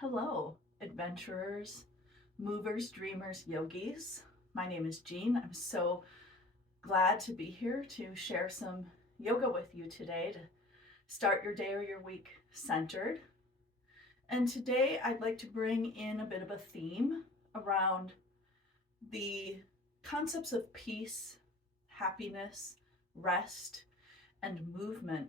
Hello, adventurers, movers, dreamers, yogis. My name is Jean. I'm so glad to be here to share some yoga with you today to start your day or your week centered. And today I'd like to bring in a bit of a theme around the concepts of peace, happiness, rest, and movement.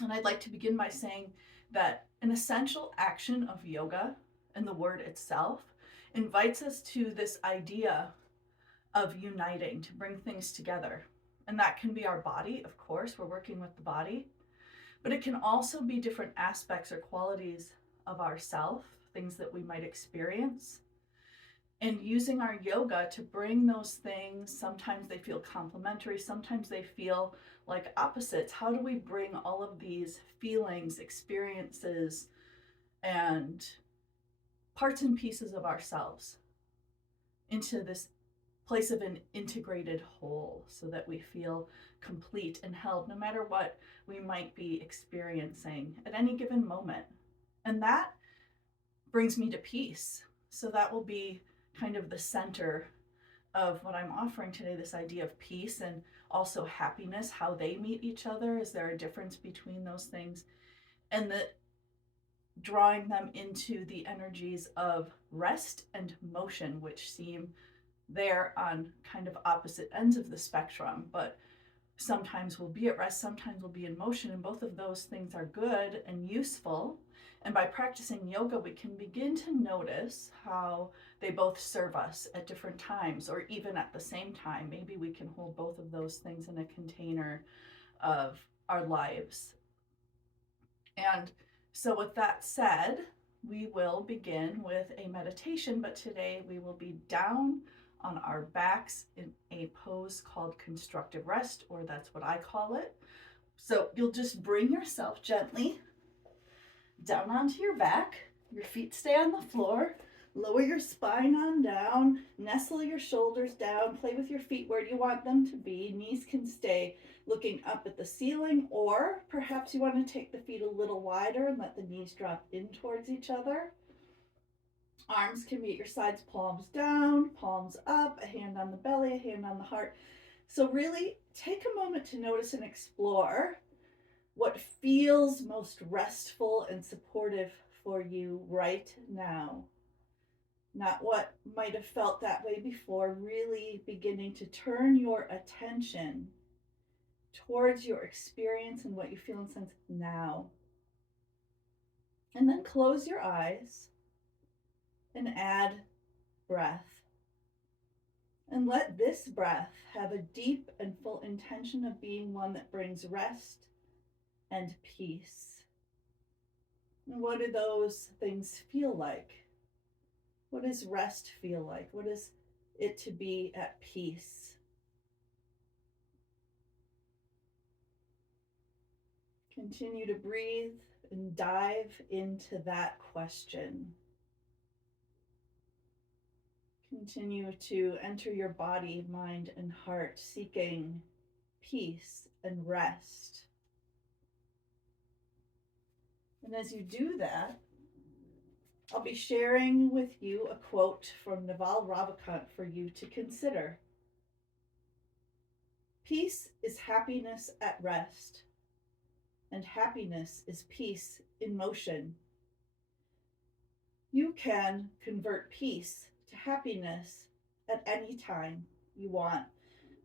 And I'd like to begin by saying that an essential action of yoga and the word itself invites us to this idea of uniting, to bring things together. And that can be our body, of course, we're working with the body, but it can also be different aspects or qualities of ourself, things that we might experience. And using our yoga to bring those things, sometimes they feel complementary, sometimes they feel like opposites. How do we bring all of these feelings, experiences, and parts and pieces of ourselves into this place of an integrated whole so that we feel complete and held no matter what we might be experiencing at any given moment? And that brings me to peace. So that will be kind of the center of what I'm offering today, this idea of peace and also happiness, how they meet each other. Is there a difference between those things? And the drawing them into the energies of rest and motion, which seem they're on kind of opposite ends of the spectrum, but sometimes we'll be at rest, sometimes we'll be in motion, and both of those things are good and useful. And by practicing yoga, we can begin to notice how they both serve us at different times or even at the same time. Maybe we can hold both of those things in a container of our lives. And so, with that said, we will begin with a meditation, but today we will be down on our backs in a pose called constructive rest, or that's what I call it. So you'll just bring yourself gently down onto your back. Your feet stay on the floor. Lower your spine on down. Nestle your shoulders down. Play with your feet where you want them to be. Knees can stay looking up at the ceiling, or perhaps you want to take the feet a little wider and let the knees drop in towards each other. Arms can be at your sides, palms down, palms up, a hand on the belly, a hand on the heart. So really take a moment to notice and explore what feels most restful and supportive for you right now. Not what might have felt that way before, really beginning to turn your attention towards your experience and what you feel and sense now. And then close your eyes and add breath. And let this breath have a deep and full intention of being one that brings rest and peace. And what do those things feel like? What does rest feel like? What is it to be at peace? Continue to breathe and dive into that question. Continue to enter your body, mind, and heart, seeking peace and rest. And as you do that, I'll be sharing with you a quote from Naval Ravikant for you to consider. Peace is happiness at rest, and happiness is peace in motion. You can convert peace to happiness at any time you want,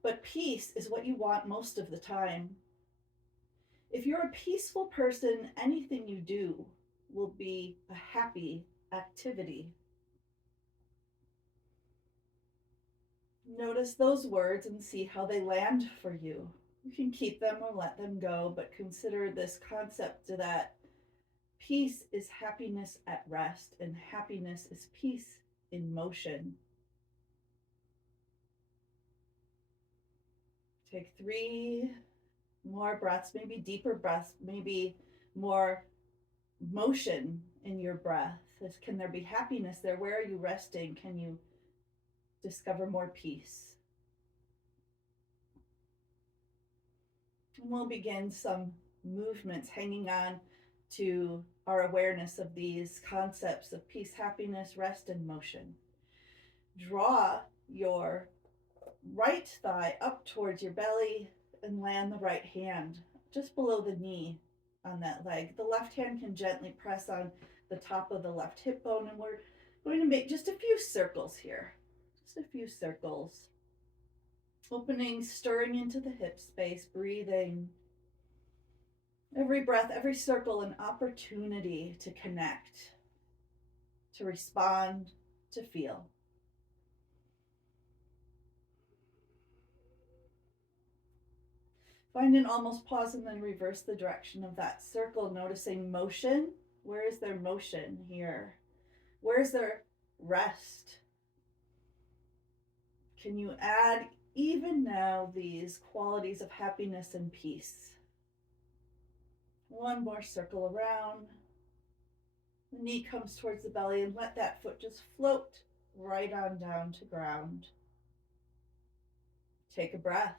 but peace is what you want most of the time. If you're a peaceful person, anything you do will be a happy activity. Notice those words and see how they land for you. You can keep them or let them go, but consider this concept that peace is happiness at rest and happiness is peace in motion. Take 3 more breaths, maybe deeper breaths, maybe more motion in your breath. Can there be happiness there? Where are you resting? Can you discover more peace? And we'll begin some movements hanging on to our awareness of these concepts of peace, happiness, rest, and motion. Draw your right thigh up towards your belly and land the right hand just below the knee on that leg. The left hand can gently press on the top of the left hip bone, and we're going to make just a few circles here. Just a few circles. Opening, stirring into the hip space, breathing. Every breath, every circle, an opportunity to connect, to respond, to feel. Find an almost pause and then reverse the direction of that circle, noticing motion. Where is there motion here? Where is there rest? Can you add even now these qualities of happiness and peace? One more circle around. The knee comes towards the belly, and let that foot just float right on down to ground. Take a breath.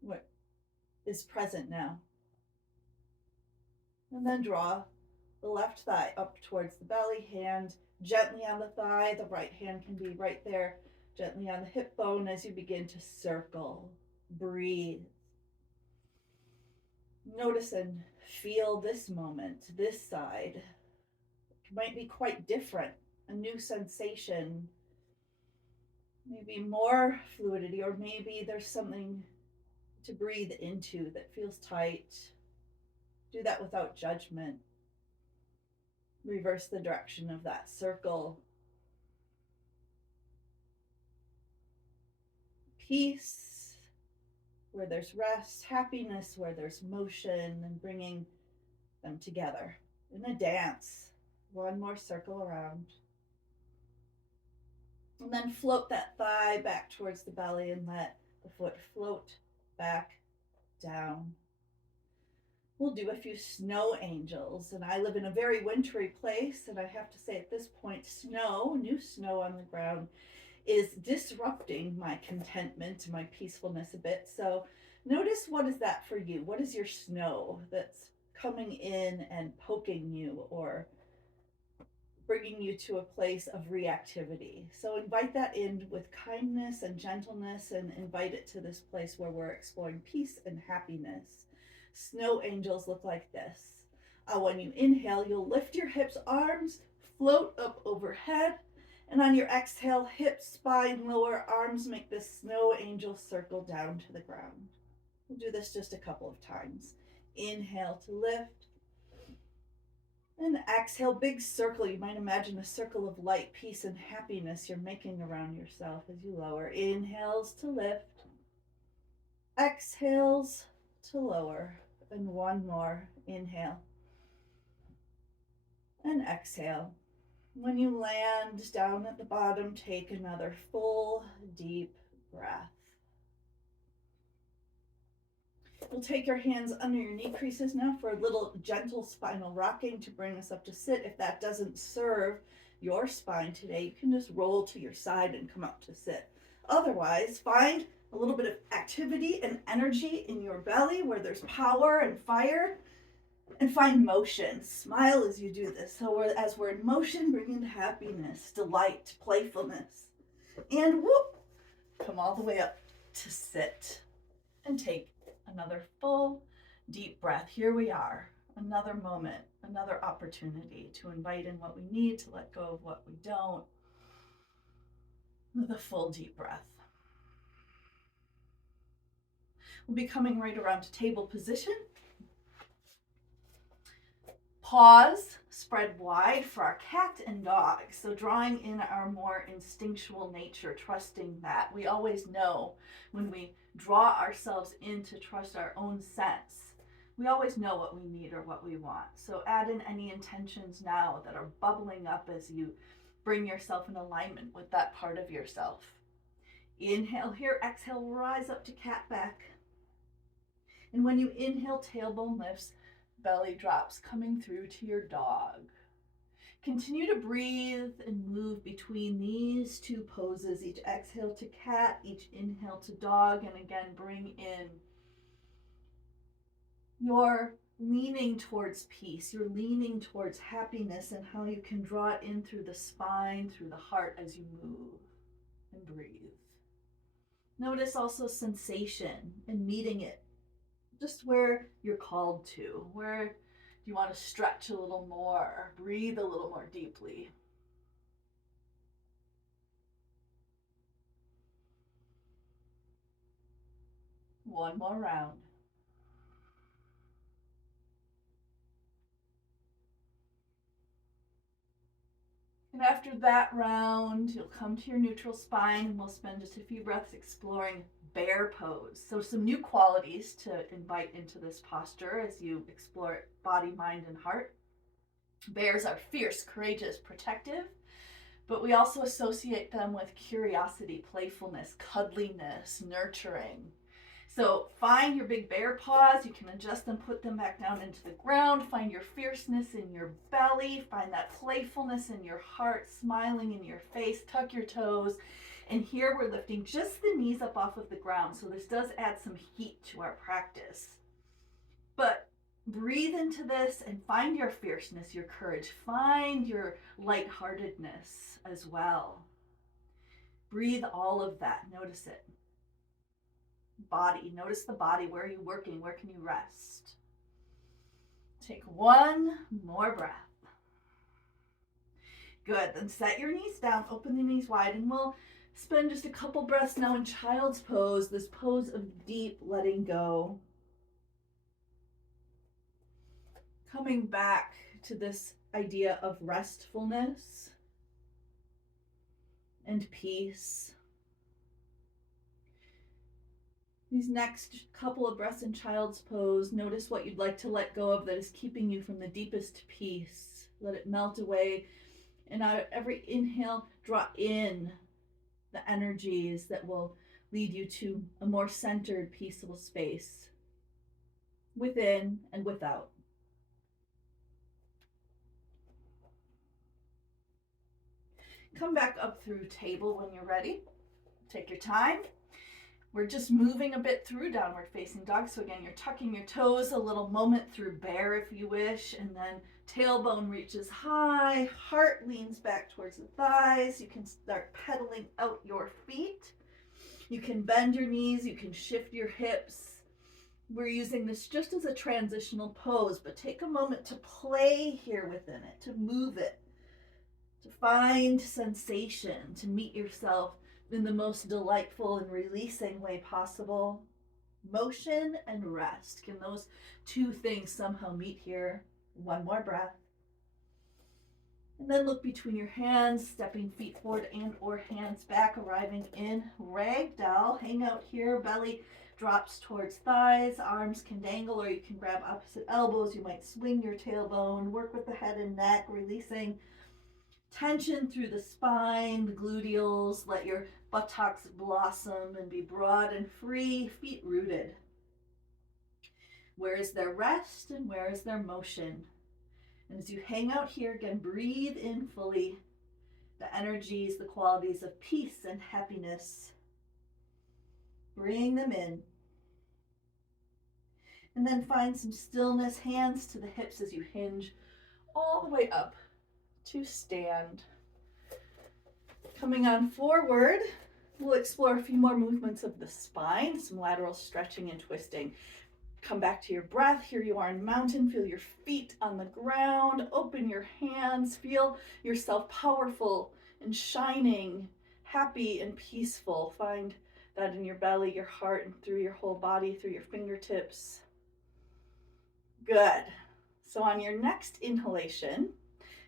What is present now? And then draw the left thigh up towards the belly, hand gently on the thigh. The right hand can be right there, gently on the hip bone as you begin to circle. Breathe. Notice and feel this moment, this side. It might be quite different, a new sensation, maybe more fluidity, or maybe there's something to breathe into that feels tight. Do that without judgment. Reverse the direction of that circle. Peace where there's rest, happiness where there's motion, and bringing them together in a dance. One more circle around. And then float that thigh back towards the belly and let the foot float back down. We'll do a few snow angels, and I live in a very wintry place, and I have to say at this point, new snow on the ground, is disrupting my contentment, my peacefulness a bit. So notice, what is that for you? What is your snow that's coming in and poking you or bringing you to a place of reactivity? So invite that in with kindness and gentleness, and invite it to this place where we're exploring peace and happiness. Snow angels look like this. When you inhale, you'll lift your hips, arms, float up overhead. And on your exhale, hips, spine, lower arms, make this snow angel circle down to the ground. We'll do this just a couple of times. Inhale to lift. And exhale, big circle. You might imagine a circle of light, peace, and happiness you're making around yourself as you lower. Inhales to lift. Exhales to lower. And one more. Inhale. And exhale. When you land down at the bottom, take another full, deep breath. We'll take your hands under your knee creases now for a little gentle spinal rocking to bring us up to sit. If that doesn't serve your spine today, you can just roll to your side and come up to sit. Otherwise, find a little bit of activity and energy in your belly where there's power and fire. And find motion. Smile as you do this. So as we're in motion, bring in happiness, delight, playfulness. And whoop, come all the way up to sit. And take another full, deep breath. Here we are. Another moment, another opportunity to invite in what we need, to let go of what we don't. With a full, deep breath. We'll be coming right around to table position. Pause, spread wide for our cat and dog. So drawing in our more instinctual nature, trusting that. We always know when we draw ourselves in to trust our own sense, we always know what we need or what we want. So add in any intentions now that are bubbling up as you bring yourself in alignment with that part of yourself. Inhale here, exhale, rise up to cat back. And when you inhale, tailbone lifts, belly drops, coming through to your dog. Continue to breathe and move between these two poses. Each exhale to cat, each inhale to dog, and again bring in your leaning towards peace. You're leaning towards happiness and how you can draw it in through the spine, through the heart as you move and breathe. Notice also sensation and meeting it just where you're called to. Where you want to stretch a little more, breathe a little more deeply. One more round. And after that round, you'll come to your neutral spine and we'll spend just a few breaths exploring bear pose. So some new qualities to invite into this posture as you explore body, mind, and heart. Bears are fierce, courageous, protective, but we also associate them with curiosity, playfulness, cuddliness, nurturing. So find your big bear paws. You can adjust them, put them back down into the ground. Find your fierceness in your belly. Find that playfulness in your heart, smiling in your face. Tuck your toes. And here we're lifting just the knees up off of the ground. So this does add some heat to our practice. But breathe into this and find your fierceness, your courage. Find your lightheartedness as well. Breathe all of that. Notice it. Body. Notice the body. Where are you working? Where can you rest? Take one more breath. Good. Then set your knees down. Open the knees wide. And we'll spend just a couple breaths now in child's pose. This pose of deep letting go. Coming back to this idea of restfulness and peace. These next couple of breaths in child's pose, notice what you'd like to let go of that is keeping you from the deepest peace. Let it melt away. And out of every inhale, draw in the energies that will lead you to a more centered, peaceful space within and without. Come back up through table when you're ready. Take your time. We're just moving a bit through downward facing dog. So again, you're tucking your toes a little moment through bear if you wish, and then tailbone reaches high, heart leans back towards the thighs. You can start pedaling out your feet. You can bend your knees, you can shift your hips. We're using this just as a transitional pose, but take a moment to play here within it, to move it, to find sensation, to meet yourself in the most delightful and releasing way possible. Motion and rest. Can those two things somehow meet here? One more breath. And then look between your hands, stepping feet forward and or hands back, arriving in ragdoll. Hang out here, belly drops towards thighs, arms can dangle or you can grab opposite elbows. You might swing your tailbone, work with the head and neck, releasing tension through the spine, the gluteals. Let your buttocks blossom and be broad and free, feet rooted. Where is their rest and where is their motion? And as you hang out here, again, breathe in fully the energies, the qualities of peace and happiness. Bring them in. And then find some stillness, hands to the hips as you hinge all the way up to stand. Coming on forward, we'll explore a few more movements of the spine, some lateral stretching and twisting. Come back to your breath. Here you are in mountain. Feel your feet on the ground. Open your hands. Feel yourself powerful and shining, happy and peaceful. Find that in your belly, your heart, and through your whole body, through your fingertips. Good. So on your next inhalation,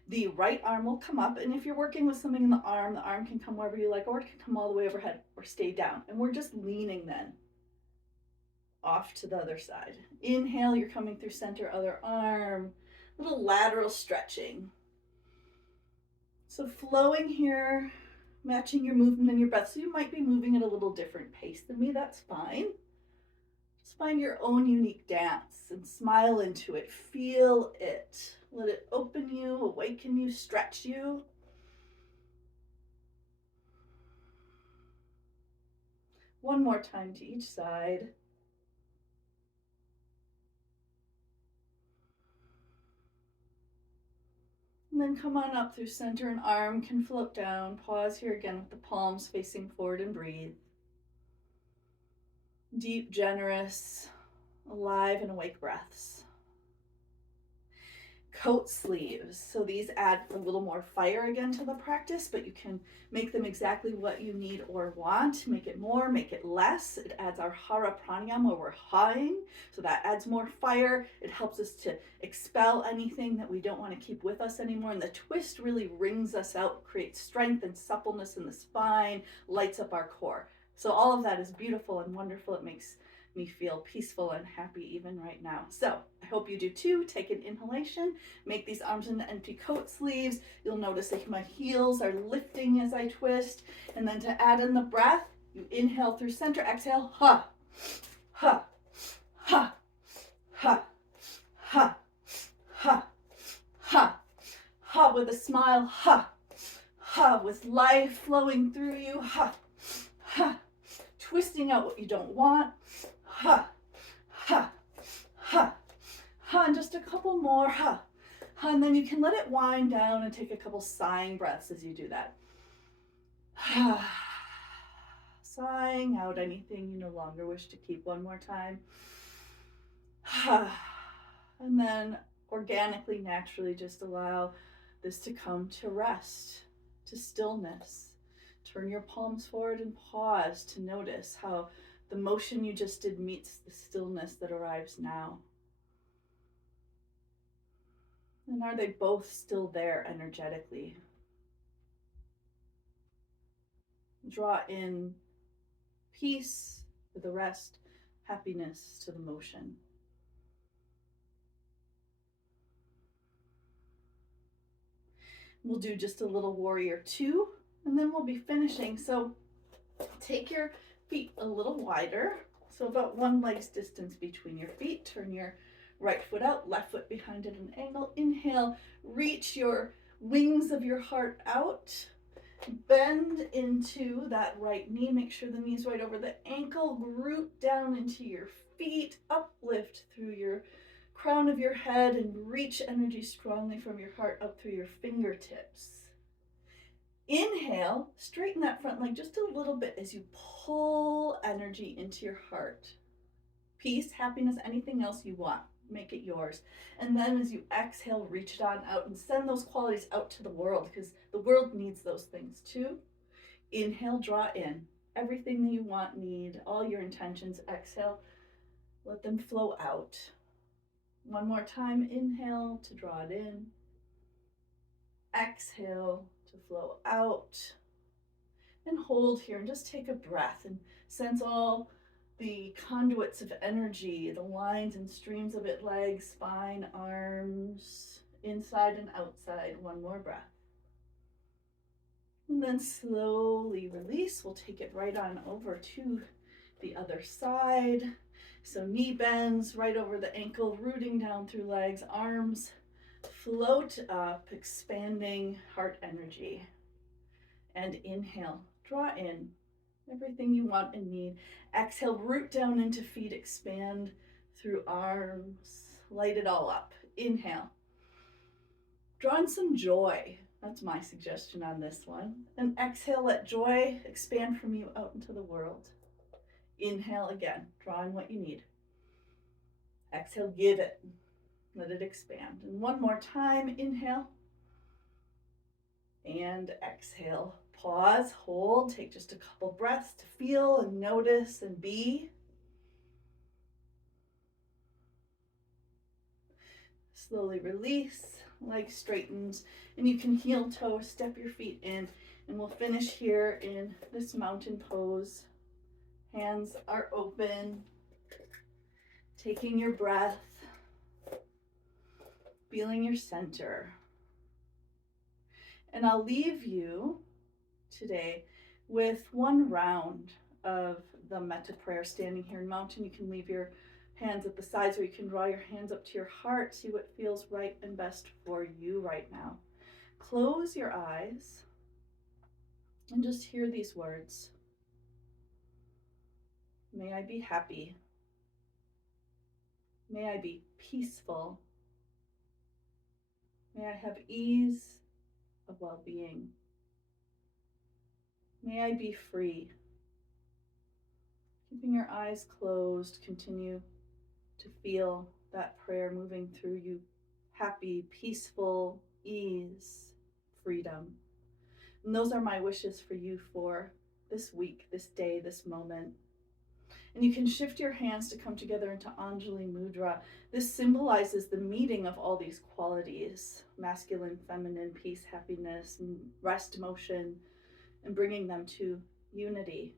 the right arm will come up, and if you're working with something in the arm can come wherever you like, or it can come all the way overhead or stay down. And we're just leaning then off to the other side. Inhale, you're coming through center, other arm, little lateral stretching. So flowing here, matching your movement and your breath. So you might be moving at a little different pace than me, that's fine. Just find your own unique dance and smile into it. Feel it. Let it open you, awaken you, stretch you. One more time to each side. And then come on up through center, and arm can float down. Pause here again with the palms facing forward and breathe. Deep, generous, alive and awake breaths. Coat sleeves. So these add a little more fire again to the practice, but you can make them exactly what you need or want. Make it more, make it less. It adds our hara pranayama where we're hawing. So that adds more fire. It helps us to expel anything that we don't want to keep with us anymore. And the twist really wrings us out, creates strength and suppleness in the spine, lights up our core. So all of that is beautiful and wonderful. It makes me feel peaceful and happy even right now. So I hope you do too. Take an inhalation, make these arms into empty coat sleeves. You'll notice that my heels are lifting as I twist. And then to add in the breath, you inhale through center, exhale, ha, ha, ha, ha, ha, ha, ha, ha, with a smile, ha, ha, with life flowing through you, ha, ha, twisting out what you don't want, ha, ha, ha, ha, and just a couple more, ha, ha, and then you can let it wind down and take a couple sighing breaths as you do that. Ha, sighing out anything you no longer wish to keep. One more time. Ha, and then organically, naturally, just allow this to come to rest, to stillness. Turn your palms forward and pause to notice how the motion you just did meets the stillness that arrives now. And are they both still there energetically? Draw in peace for the rest, happiness to the motion. We'll do just a little warrior two, and then we'll be finishing. So take your feet a little wider, so about one leg's distance between your feet. Turn your right foot out, left foot behind at an angle. Inhale, reach your wings of your heart out. Bend into that right knee. Make sure the knee's right over the ankle. Root down into your feet. Uplift through your crown of your head and reach energy strongly from your heart up through your fingertips. Inhale, straighten that front leg just a little bit as you pull energy into your heart. Peace, happiness, anything else you want, make it yours. And then as you exhale, reach it on out and send those qualities out to the world, because the world needs those things too. Inhale, draw in everything that you want, need, all your intentions. Exhale, let them flow out. One more time, inhale to draw it in. Exhale to flow out, and hold here and just take a breath and sense all the conduits of energy, the lines and streams of it, legs, spine, arms, inside and outside. One more breath. And then slowly release. We'll take it right on over to the other side. So knee bends right over the ankle, rooting down through legs, arms float up, expanding heart energy. And inhale, draw in everything you want and need. Exhale, root down into feet, expand through arms, light it all up. Inhale, draw in some joy. That's my suggestion on this one. And exhale, let joy expand from you out into the world. Inhale again, draw in what you need. Exhale, give it. Let it expand. And one more time, inhale. And exhale. Pause, hold, take just a couple breaths to feel and notice and be. Slowly release, leg straightens, and you can heel toe, step your feet in, and we'll finish here in this mountain pose. Hands are open, taking your breath, feeling your center. And I'll leave you today with one round of the metta prayer. Standing here in mountain, you can leave your hands at the sides, or you can draw your hands up to your heart. See what feels right and best for you right now. Close your eyes and just hear these words. May I be happy. May I be peaceful. May I have ease of well-being. May I be free. Keeping your eyes closed, continue to feel that prayer moving through you. Happy, peaceful, ease, freedom. And those are my wishes for you for this week, this day, this moment. And you can shift your hands to come together into Anjali Mudra. This symbolizes the meeting of all these qualities: masculine, feminine, peace, happiness, rest, motion, and bringing them to unity.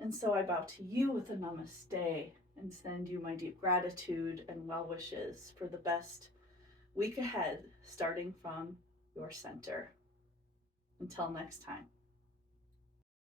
And so I bow to you with a namaste and send you my deep gratitude and well wishes for the best week ahead, starting from your center. Until next time.